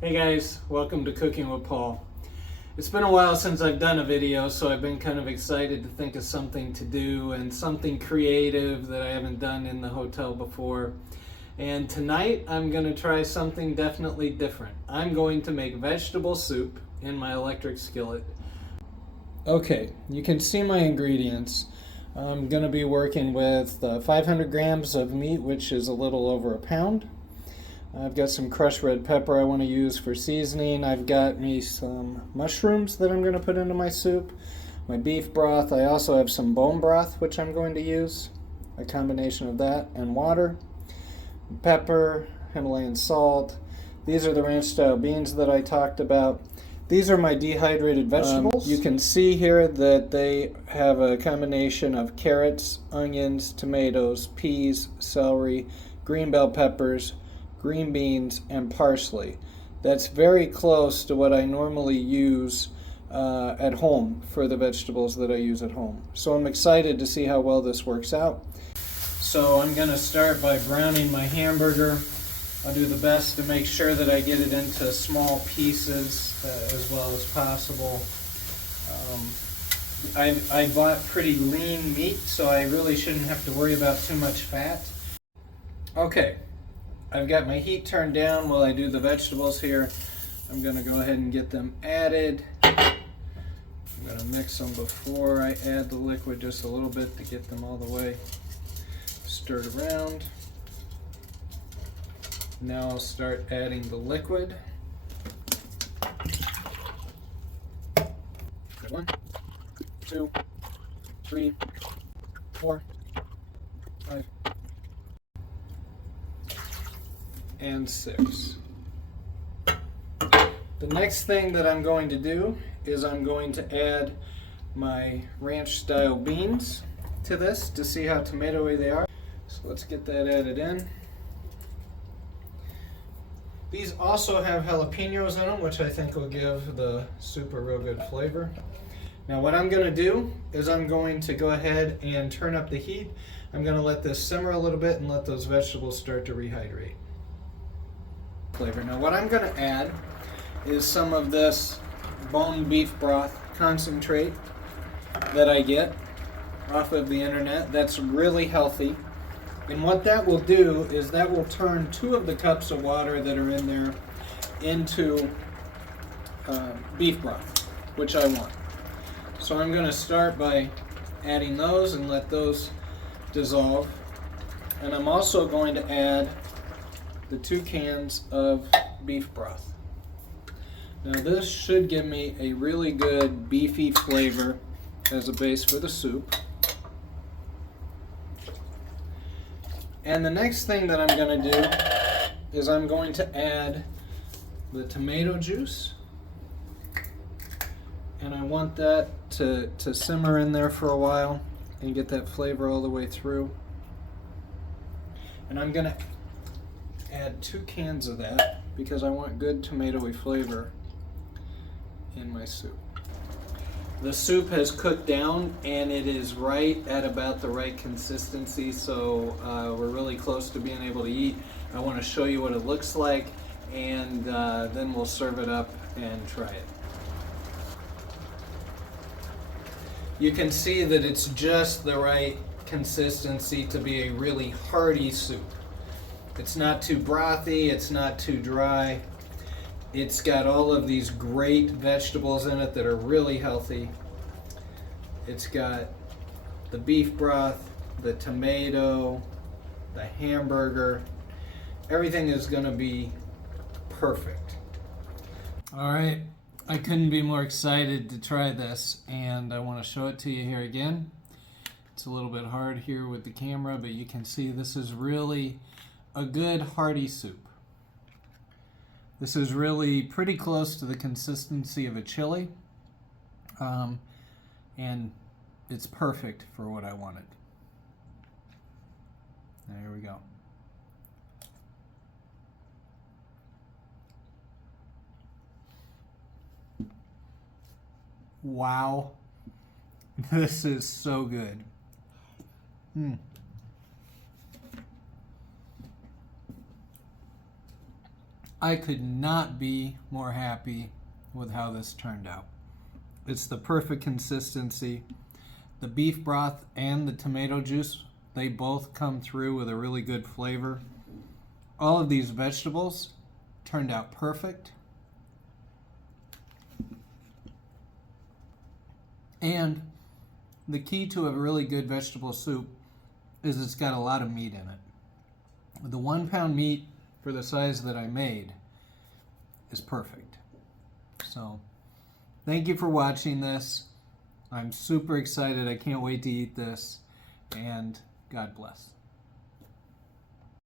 Hey guys, welcome to Cooking with Paul. It's been a while since I've done a video, so I've been kind of excited to think of something to do and something creative that I haven't done in the hotel before. And tonight I'm going to try something definitely different. I'm going to make vegetable soup in my electric skillet. Okay, you can see my ingredients. I'm going to be working with 500 grams of meat, which is a little over a pound. I've got some crushed red pepper I want to use for seasoning. I've got me some mushrooms that I'm going to put into my soup. My beef broth. I also have some bone broth which I'm going to use. A combination of that and water. Pepper, Himalayan salt. These are the ranch style beans that I talked about. These are my dehydrated vegetables. You can see here that they have a combination of carrots, onions, tomatoes, peas, celery, green bell peppers, green beans, and parsley. That's very close to what I normally use at home for the vegetables that I use at home. So I'm excited to see how well this works out. So I'm going to start by browning my hamburger. I'll do the best to make sure that I get it into small pieces as well as possible. I bought pretty lean meat, so I really shouldn't have to worry about too much fat. Okay. I've got my heat turned down while I do the vegetables here. I'm going to go ahead and get them added. I'm going to mix them before I add the liquid just a little bit to get them all the way stirred around. Now I'll start adding the liquid. 1, 2, 3, 4, 5. And 6. The next thing that I'm going to do is I'm going to add my ranch style beans to this to see how tomatoey they are. So let's get that added in. These also have jalapenos in them, which I think will give the soup a real good flavor. Now what I'm going to do is I'm going to go ahead and turn up the heat. I'm going to let this simmer a little bit and let those vegetables start to rehydrate. Flavor. Now what I'm going to add is some of this bone beef broth concentrate that I get off of the internet. That's really healthy. And what that will do is that will turn 2 of the cups of water that are in there into beef broth, which I want. So I'm going to start by adding those and let those dissolve. And I'm also going to add the 2 cans of beef broth. Now this should give me a really good beefy flavor as a base for the soup. And the next thing that I'm going to do is I'm going to add the tomato juice. And I want that to simmer in there for a while and get that flavor all the way through. And I'm going to add 2 cans of that because I want good tomatoey flavor in my soup. The soup has cooked down and it is right at about the right consistency, so we're really close to being able to eat. I want to show you what it looks like, and then we'll serve it up and try it. You can see that it's just the right consistency to be a really hearty soup. It's not too brothy, it's not too dry. It's got all of these great vegetables in it that are really healthy. It's got the beef broth, the tomato, the hamburger. Everything is going to be perfect. All right, I couldn't be more excited to try this, and I want to show it to you here again. It's a little bit hard here with the camera, but you can see this is really a good hearty soup. This is really pretty close to the consistency of a chili, and it's perfect for what I wanted. There we go. Wow, this is so good. Hmm. I could not be more happy with how this turned out. It's the perfect consistency. The beef broth and the tomato juice, they both come through with a really good flavor. All of these vegetables turned out perfect. And the key to a really good vegetable soup is it's got a lot of meat in it. The 1 pound meat for the size that I made is perfect. So, thank you for watching this. I'm super excited. I can't wait to eat this. And God bless.